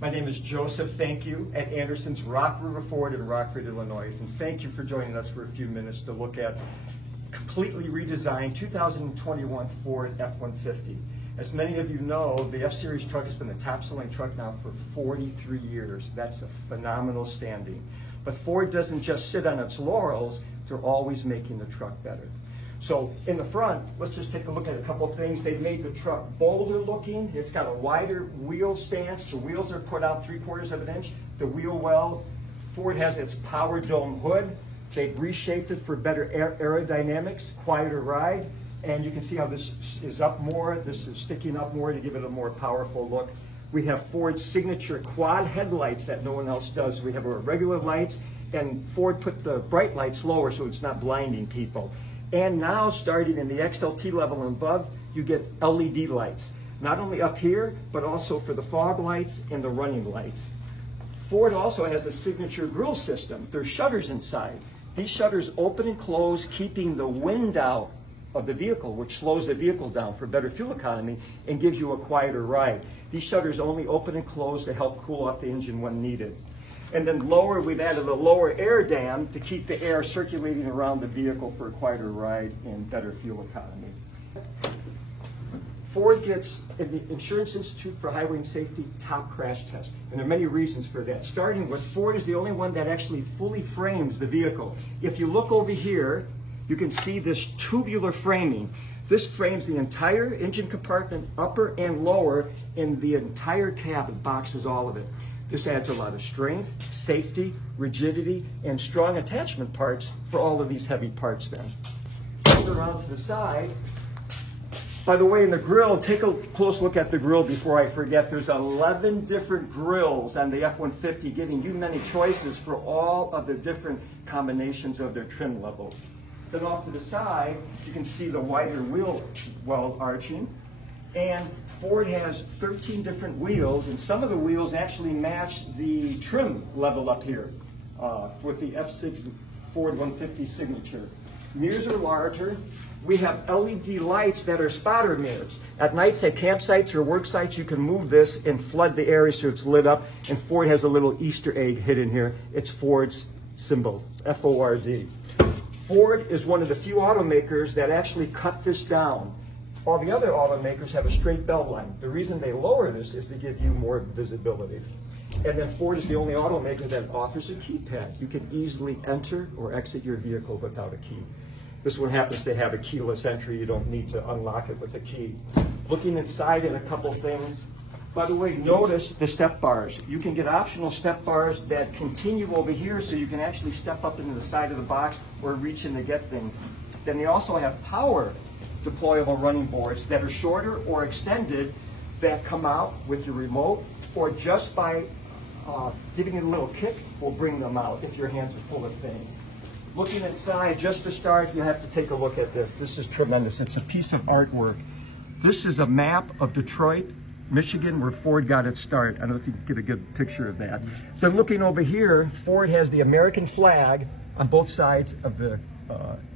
My name is Joseph, thank you, at Anderson's Rock River Ford in Rockford, Illinois. And thank you for joining us for a few minutes to look at completely redesigned 2021 Ford F-150. As many of you know, the F-Series truck has been the top-selling truck now for 43 years. That's a phenomenal standing. But Ford doesn't just sit on its laurels, they're always making the truck better. So in the front, let's just take a look at a couple of things. They've made the truck bolder looking. It's got a wider wheel stance. The wheels are put out 3/4 of an inch. The wheel wells. Ford has its power dome hood. They've reshaped it for better aerodynamics, quieter ride. And you can see how this is up more. This is sticking up more to give it a more powerful look. We have Ford's signature quad headlights that no one else does. We have our regular lights, and Ford put the bright lights lower so it's not blinding people. And now, starting in the XLT level and above, you get LED lights. Not only up here, but also for the fog lights and the running lights. Ford also has a signature grille system. There's shutters inside. These shutters open and close, keeping the wind out of the vehicle, which slows the vehicle down for better fuel economy and gives you a quieter ride. These shutters only open and close to help cool off the engine when needed. And then lower, we've added a lower air dam to keep the air circulating around the vehicle for a quieter ride and better fuel economy. Ford gets, in the Insurance Institute for Highway and Safety, top crash test. And there are many reasons for that. Starting with, Ford is the only one that actually fully frames the vehicle. If you look over here, you can see this tubular framing. This frames the entire engine compartment, upper and lower, and the entire cab. It boxes all of it. This adds a lot of strength, safety, rigidity, and strong attachment parts for all of these heavy parts then. Turn around to the side. By the way, in the grille, take a close look at the grille before I forget. There's 11 different grills on the F-150, giving you many choices for all of the different combinations of their trim levels. Then off to the side, you can see the wider wheel well arching. And Ford has 13 different wheels, and some of the wheels actually match the trim level up here with the Ford 150 signature. Mirrors are larger. We have LED lights that are spotter mirrors. At nights at campsites or work sites, you can move this and flood the area so it's lit up. And Ford has a little Easter egg hidden here. It's Ford's symbol, F-O-R-D. Ford is one of the few automakers that actually cut this down. All the other automakers have a straight belt line. The reason they lower this is to give you more visibility. And then Ford is the only automaker that offers a keypad. You can easily enter or exit your vehicle without a key. This one happens to have a keyless entry. You don't need to unlock it with a key. Looking inside in a couple things. By the way, notice the step bars. You can get optional step bars that continue over here so you can actually step up into the side of the box or reach in to get things. Then they also have power deployable running boards that are shorter or extended that come out with your remote, or just by giving it a little kick will bring them out if your hands are full of things. Looking inside, just to start, you have to take a look at this. This is tremendous. It's a piece of artwork. This is a map of Detroit, Michigan, where Ford got its start. I don't know if you can get a good picture of that. Then looking over here, Ford has the American flag on both sides of the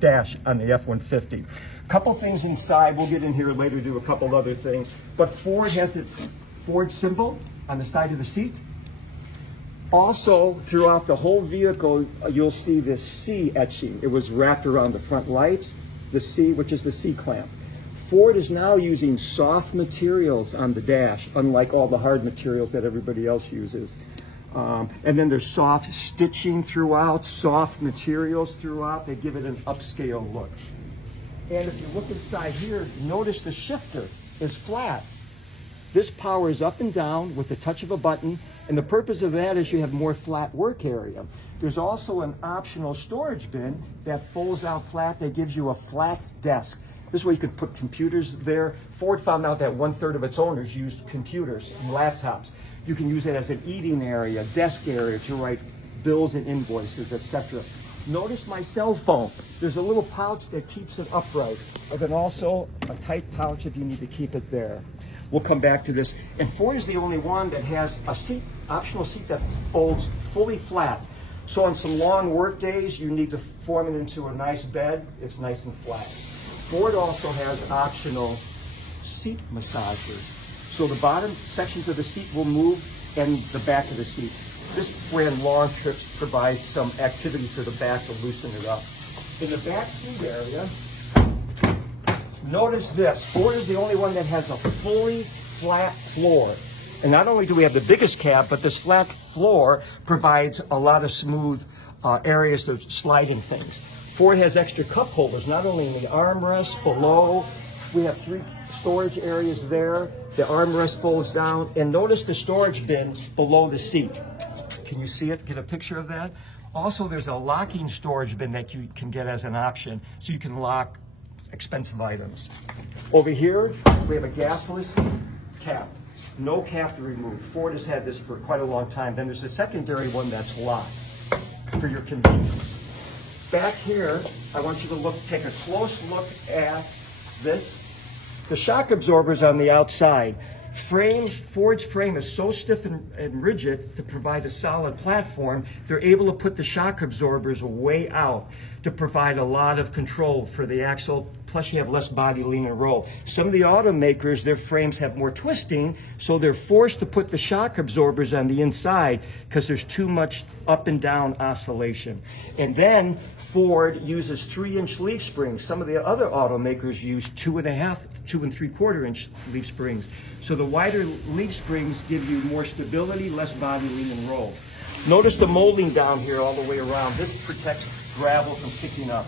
dash on the F-150. Couple things inside, we'll get in here later, do a couple other things, but Ford has its Ford symbol on the side of the seat. Also, throughout the whole vehicle, you'll see this C etching. It was wrapped around the front lights, the C, which is the C-clamp. Ford is now using soft materials on the dash, unlike all the hard materials that everybody else uses. And then there's soft stitching throughout, soft materials throughout. They give it an upscale look. And if you look inside here, notice the shifter is flat. This powers up and down with the touch of a button, and the purpose of that is you have more flat work area. There's also an optional storage bin that folds out flat that gives you a flat desk. This way you can put computers there. Ford found out that 1/3 of its owners used computers and laptops. You can use it as an eating area, desk area to write bills and invoices, etc. Notice my cell phone. There's a little pouch that keeps it upright, and then also a tight pouch if you need to keep it there. We'll come back to this. And Ford is the only one that has a seat, optional seat that folds fully flat. So on some long work days, you need to form it into a nice bed. It's nice and flat. Ford also has optional seat massagers. So the bottom sections of the seat will move and the back of the seat. This way on long trips provides some activity for the back to loosen it up. In the back seat area, notice this. Ford is the only one that has a fully flat floor. And not only do we have the biggest cab, but this flat floor provides a lot of smooth areas of sliding things. Ford has extra cup holders, not only in the armrest, below. We have 3 storage areas there. The armrest folds down. And notice the storage bin below the seat. Can you see it? Get a picture of that? Also, there's a locking storage bin that you can get as an option, so you can lock expensive items. Over here, we have a gasless cap. No cap to remove. Ford has had this for quite a long time. Then there's a secondary one that's locked for your convenience. Back here, I want you to take a close look at this. The shock absorbers on the outside. Ford's frame is so stiff and rigid to provide a solid platform, they're able to put the shock absorbers way out to provide a lot of control for the axle, plus you have less body lean and roll. Some of the automakers, their frames have more twisting, so they're forced to put the shock absorbers on the inside because there's too much up and down oscillation. And then Ford uses 3-inch leaf springs. Some of the other automakers use 2.5, 2 3/4-inch leaf springs. So the wider leaf springs give you more stability, less body lean and roll. Notice the molding down here all the way around. This protects gravel from kicking up.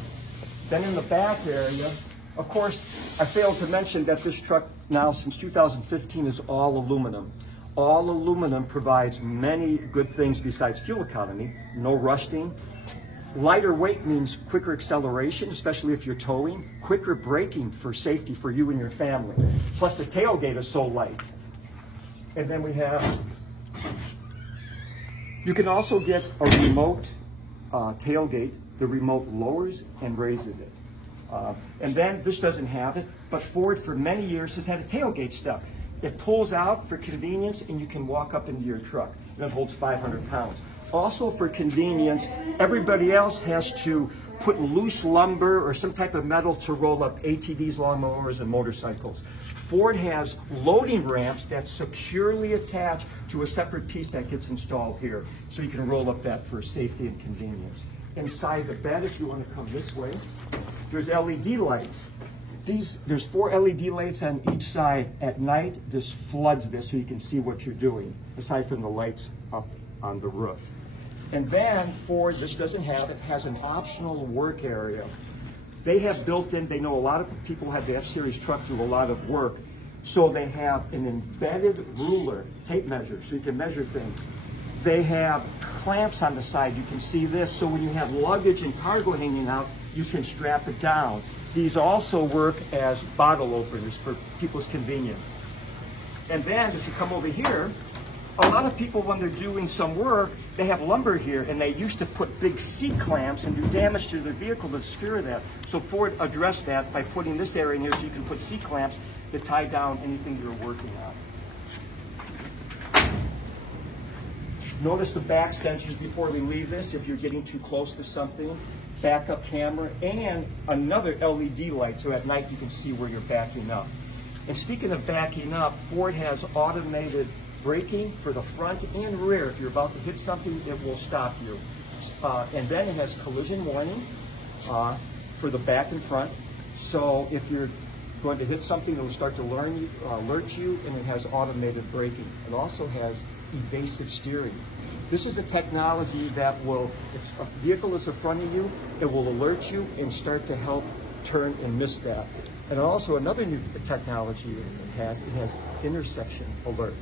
Then in the back area, of course, I failed to mention that this truck now since 2015 is all aluminum. All aluminum provides many good things besides fuel economy, no rusting. Lighter weight means quicker acceleration, especially if you're towing, quicker braking for safety for you and your family. Plus the tailgate is so light. And then we have, you can also get a remote tailgate. The remote lowers and raises it. And then this doesn't have it, but Ford for many years has had a tailgate step. It pulls out for convenience and you can walk up into your truck. And it holds 500 pounds. Also for convenience, everybody else has to put loose lumber or some type of metal to roll up ATVs, lawnmowers, and motorcycles. Ford has loading ramps that's securely attached to a separate piece that gets installed here. So you can roll up that for safety and convenience. Inside the bed, if you want to come this way, there's LED lights. There's 4 LED lights on each side. At night, this floods this so you can see what you're doing, aside from the lights up on the roof. And then Ford, this doesn't have it, has an optional work area. They have built in, they know a lot of people have the F-Series truck do a lot of work, so they have an embedded ruler, tape measure, so you can measure things. They have clamps on the side, you can see this, so when you have luggage and cargo hanging out, you can strap it down. These also work as bottle openers for people's convenience. And then if you come over here, a lot of people, when they're doing some work, they have lumber here, and they used to put big C-clamps and do damage to their vehicle to secure that. So Ford addressed that by putting this area in here so you can put C-clamps to tie down anything you're working on. Notice the back sensors before we leave this, if you're getting too close to something. Backup camera, and another LED light, so at night you can see where you're backing up. And speaking of backing up, Ford has automated braking for the front and rear. If you're about to hit something, it will stop you. And then it has collision warning for the back and front. So if you're going to hit something, it will start to alert you, and it has automated braking. It also has evasive steering. This is a technology that will, if a vehicle is in front of you, it will alert you and start to help turn and miss that. And also another new technology it has intersection alert.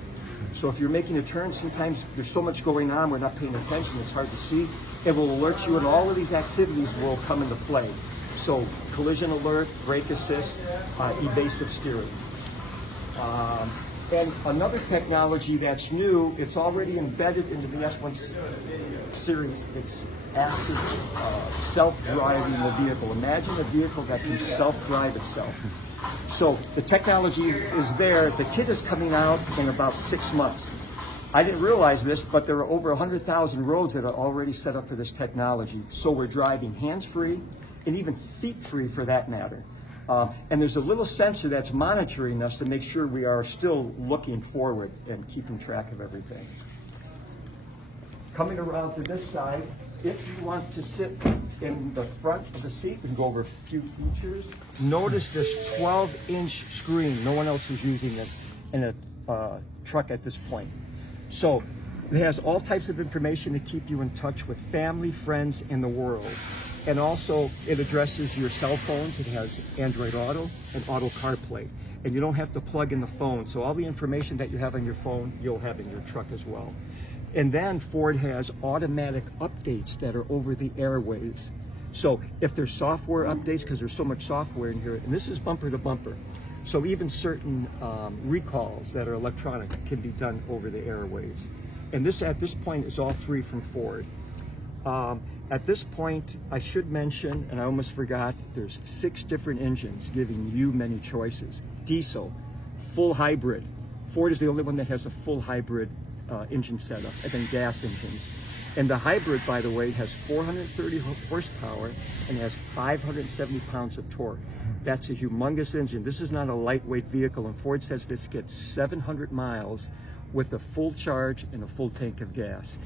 So if you're making a turn, sometimes there's so much going on, we're not paying attention, it's hard to see. It will alert you, and all of these activities will come into play. So collision alert, brake assist, evasive steering. And another technology that's new, it's already embedded into the F1 series, it's active self-driving the vehicle. Imagine a vehicle that can self-drive itself. So the technology is there. The kit is coming out in about 6 months. I didn't realize this, but there are over 100,000 roads that are already set up for this technology. So we're driving hands-free and even feet-free for that matter. And there's a little sensor that's monitoring us to make sure we are still looking forward and keeping track of everything. Coming around to this side, if you want to sit in the front of the seat, we can go over a few features. Notice this 12-inch screen. No one else is using this in a truck at this point. So it has all types of information to keep you in touch with family, friends, and the world. And also, it addresses your cell phones. It has Android Auto and Auto CarPlay. And you don't have to plug in the phone. So all the information that you have on your phone, you'll have in your truck as well. And then Ford has automatic updates that are over the airwaves. So if there's software updates, because there's so much software in here, and this is bumper to bumper. So even certain recalls that are electronic can be done over the airwaves. And this, at this point, is all three from Ford. At this point, I should mention, and I almost forgot, there's 6 different engines giving you many choices. Diesel, full hybrid. Ford is the only one that has a full hybrid engine setup, and then gas engines. And the hybrid, by the way, has 430 horsepower and has 570 pounds of torque. That's a humongous engine. This is not a lightweight vehicle, and Ford says this gets 700 miles with a full charge and a full tank of gas.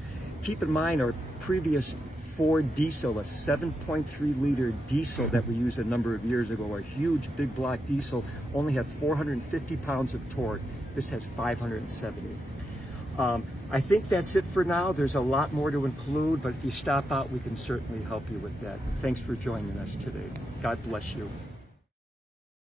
Keep in mind our previous Ford diesel, a 7.3 liter diesel that we used a number of years ago, a huge big block diesel, only had 450 pounds of torque. This has 570. I think that's it for now. There's a lot more to include, but if you stop out, we can certainly help you with that. Thanks for joining us today. God bless you.